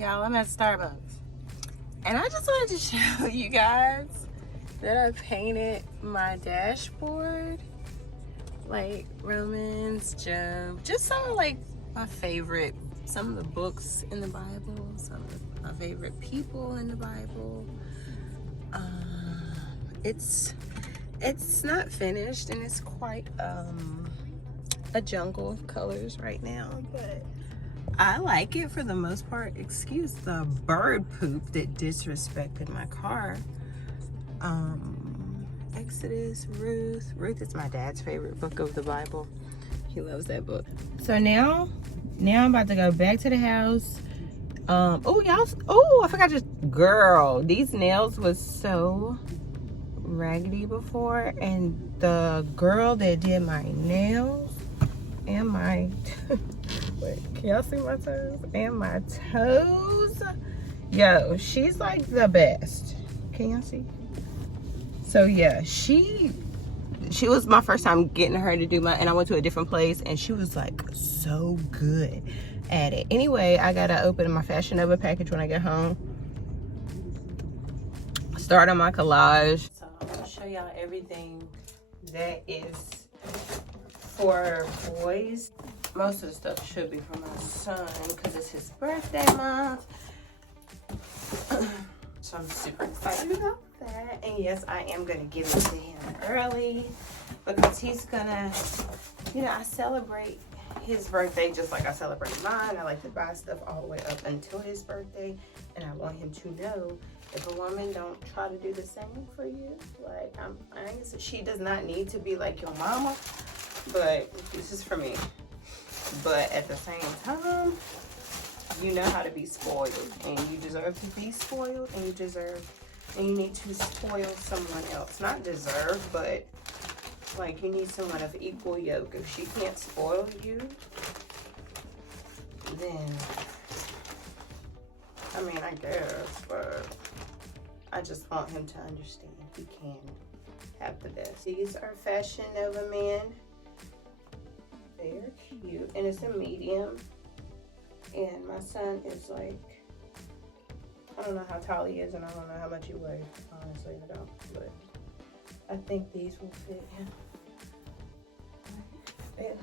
Y'all, I'm at Starbucks. And I just wanted to show you guys that I painted my dashboard. Like Romans, Job, just some of like my favorite, some of the books in the Bible, some of my favorite people in the Bible. It's not finished and it's quite a jungle of colors right now, but I like it for the most part. Excuse the bird poop that disrespected my car. Exodus, Ruth. Ruth is my dad's favorite book of the Bible. He loves that book. So now I'm about to go back to the house. I forgot girl, these nails was so raggedy before, and the girl that did my nails and my wait, can y'all see my toes? And my toes. Yo, she's like the best. Can y'all see? So yeah, she was my first time getting her to do and I went to a different place and she was like so good at it. Anyway, I gotta open my FashionNova package when I get home. Start on my collage. So I'm gonna show y'all everything that is for boys. Most of the stuff should be for my son because it's his birthday month. So I'm super excited about that. And yes, I am gonna give it to him early because he's gonna, I celebrate his birthday just like I celebrate mine. I like to buy stuff all the way up until his birthday, and I want him to know if a woman don't try to do the same for you, like she does not need to be like your mama, but this is for me. But at the same time, you know how to be spoiled, and you deserve to be spoiled, and you need to spoil someone else. Not deserve, but like you need someone of equal yoke. If she can't spoil you, then I guess, but I just want him to understand he can have the best. These are FashionNova men. They're cute, and it's a medium. And my son is like, I don't know how tall he is, and I don't know how much he weighs. Honestly, I don't. But I think these will fit him. Let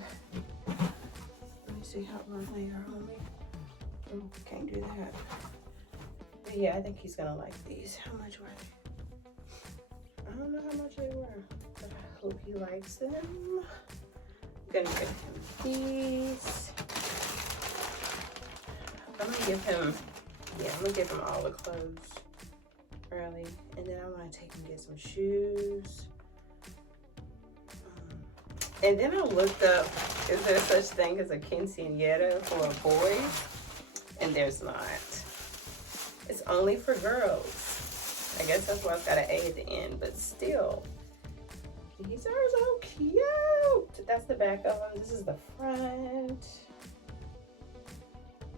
me see how long they are on me. Oh, can't do that. But yeah, I think he's gonna like these. How much were they? I don't know how much they were, but I hope he likes them. I'm gonna give him these. I'm gonna give him all the clothes early, and then I want to take him get some shoes. And then I looked up, is there such thing as a quinceañera for boys? And there's not. It's only for girls. I guess that's why it's got an A at the end, but still. These are so cute. That's the back of them. This is the front.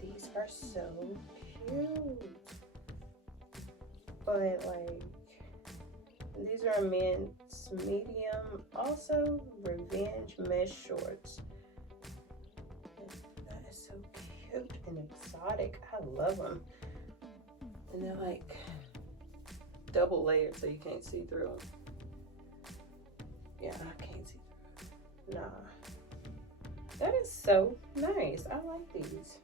These are so cute. But like, these are men's medium. Also, revenge mesh shorts. That is so cute and exotic. I love them. And they're like double layered so you can't see through them. Yeah, I can't see through them. Nah. That is so nice. I like these.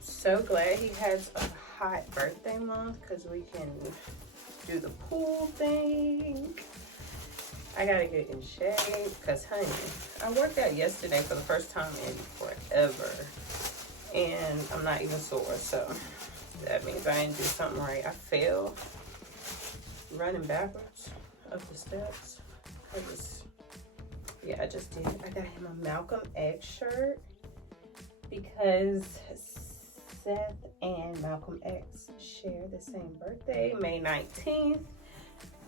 So glad he has a hot birthday month because we can do the pool thing. I gotta get in shape because, honey, I worked out yesterday for the first time in forever, and I'm not even sore, so that means I didn't do something right. I fell running backwards up the steps. I just did. I got him a Malcolm X shirt because Seth and Malcolm X share the same birthday, May 19th.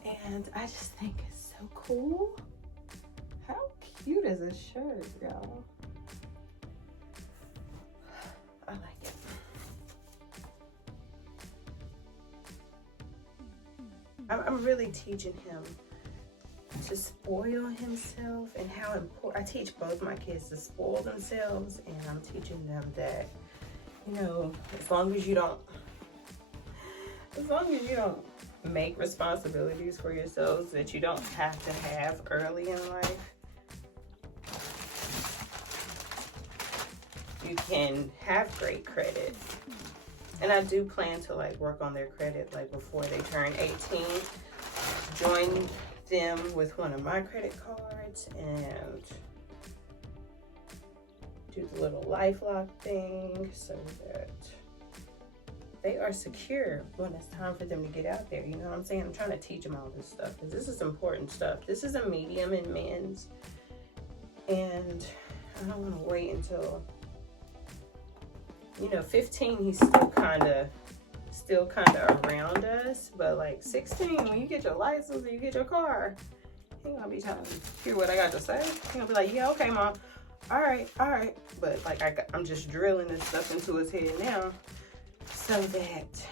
And I just think it's so cool. How cute is this shirt, y'all? I like it. I'm really teaching him to spoil himself and how important. I teach both my kids to spoil themselves, and I'm teaching them that, you know, as long as you don't make responsibilities for yourselves that you don't have to have early in life, you can have great credit. And I do plan to like work on their credit like before they turn 18. Join them with one of my credit cards and do the little LifeLock thing so that they are secure when it's time for them to get out there. You know what I'm saying? I'm trying to teach them all this stuff because this is important stuff. This is a medium in men's, and I don't want to wait until, you know, 15, he's still kind of around us, but like 16, when you get your license and you get your car, he gonna be trying to hear what I got to say. He gonna be like, yeah, okay, mom, all right. But like I'm just drilling this stuff into his head now, so that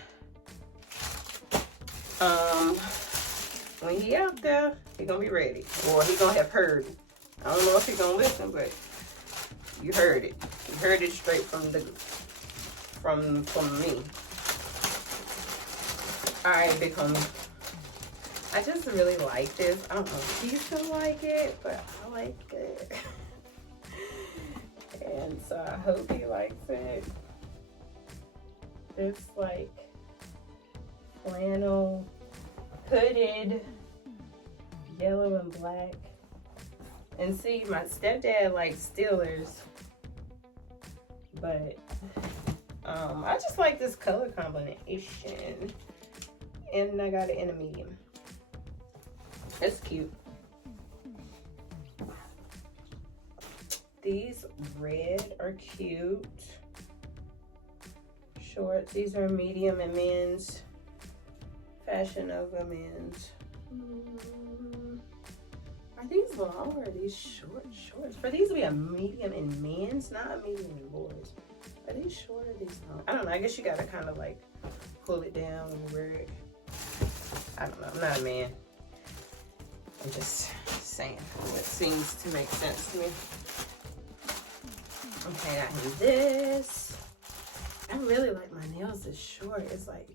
when he out there, he gonna be ready, or he gonna have heard. I don't know if he gonna listen, but you heard it. You heard it straight from me. All right, big homie. I just really like this. I don't know if he's gonna like it, but I like it. And so I hope he likes it. It's like flannel, hooded, yellow and black. And see, my stepdad likes Steelers, but I just like this color combination. And I got it in a medium. It's cute. These red are cute. Shorts. These are medium and men's. FashionNova men's. Are these long or are these shorts? For these to be a medium in men's, not a medium in boys. Are these short or these long? I don't know. I guess you gotta kind of like pull it down and wear it. I don't know. I'm not a man. I'm just saying what seems to make sense to me. Okay, I have this. I really like my nails this short. It's like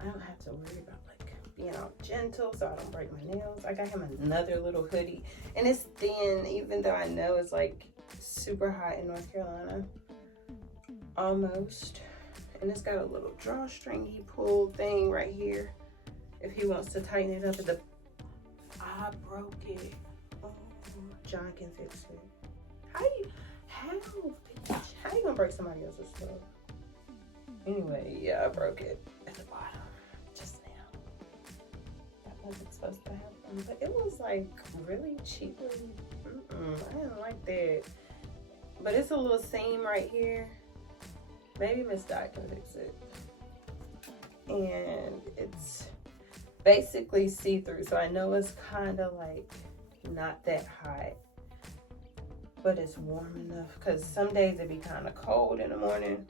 I don't have to worry about like being all gentle so I don't break my nails. I got him another little hoodie, and it's thin, even though I know it's like super hot in North Carolina. Almost. And it's got a little drawstringy pull thing right here. If he wants to tighten it up I broke it. Oh, John can fix it. How you gonna break somebody else's stuff? Anyway, yeah, I broke it at the bottom just now. That wasn't supposed to happen, but it was like really cheaply. I didn't like that. But it's a little seam right here. Maybe Miss Dot can fix it. And it's basically see-through, so I know it's kind of like not that hot, but it's warm enough because some days it be kind of cold in the morning.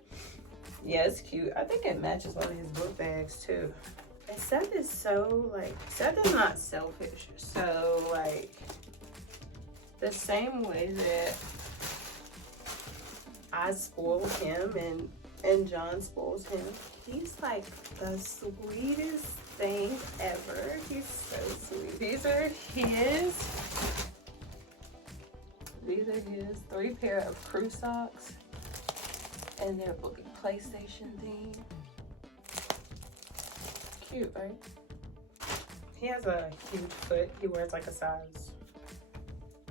Yeah, it's cute. I think it matches one of his book bags too. And Seth is so like, Seth is not selfish, so like the same way that I spoil him and John spoils him, he's like the sweetest thing ever. He's so sweet. These are his 3 pair of crew socks, and they're PlayStation themed. Cute, right? He has a huge foot. He wears like a size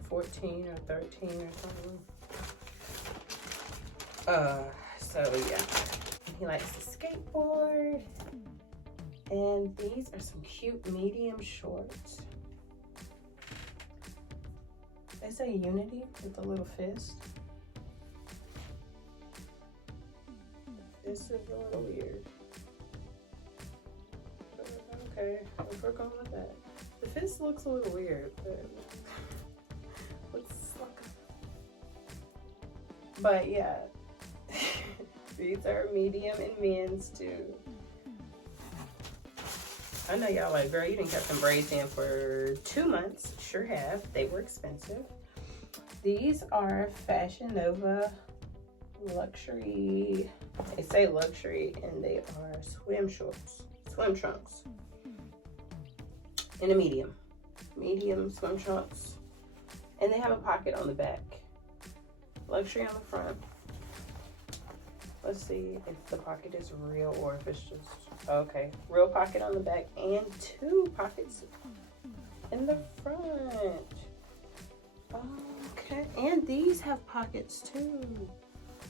14 or 13 or something. So yeah, he likes to skateboard. And these are some cute medium shorts. They say Unity with a little fist. This is a little weird. But okay, if we're going with that. The fist looks a little weird, but looks like. But yeah, these are medium and men's too. I I know y'all like, girl, you didn't kept them braids in for 2 months. Sure have. They were expensive. These are FashionNova luxury. They say luxury, and they are swim shorts, swim trunks. In a medium swim trunks. And they have a pocket on the back. Luxury on the front. Let's see if the pocket is real or if it's just, okay. Real pocket on the back and 2 pockets in the front. Okay, and these have pockets too.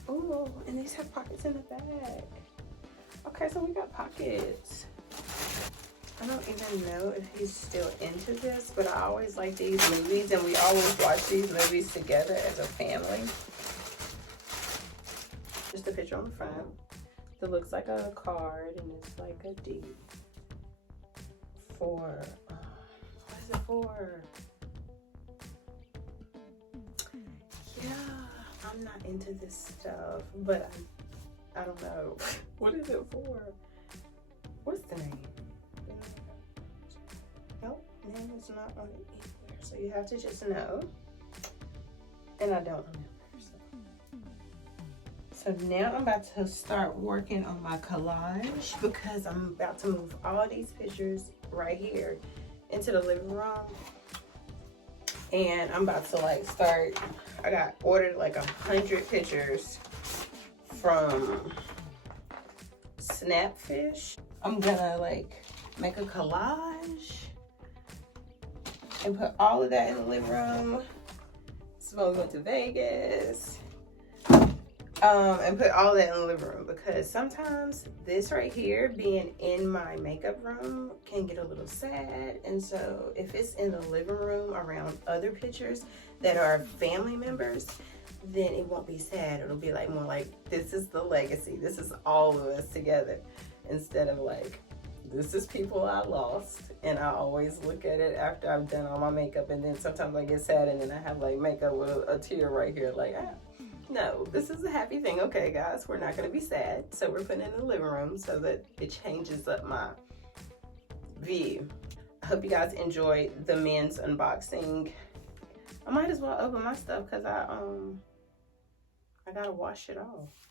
Oh, and these have pockets in the back. Okay, so we got pockets. I don't even know if he's still into this, but I always like these movies, and we always watch these movies together as a family. Just a picture on the front that looks like a card, and it's like a D for, what is it for? Yeah, I'm not into this stuff, but I don't know. What is it for? What's the name? Nope, name is not on it either. So you have to just know. And I don't remember. So now I'm about to start working on my collage because I'm about to move all these pictures right here into the living room. And I'm about to like start, I got ordered like 100 pictures from Snapfish. I'm gonna like make a collage and put all of that in the living room. This is when we went to Vegas. And put all that in the living room because sometimes this right here being in my makeup room can get a little sad. And so if it's in the living room around other pictures that are family members, then it won't be sad. It'll be like more like, this is the legacy. This is all of us together, instead of like, this is people I lost. And I always look at it after I've done all my makeup, and then sometimes I get sad and then I have like makeup with a tear right here, like, ah. No, this is a happy thing. Okay, guys, we're not going to be sad. So we're putting it in the living room so that it changes up my view. I hope you guys enjoyed the men's unboxing. I might as well open my stuff because I got to wash it off.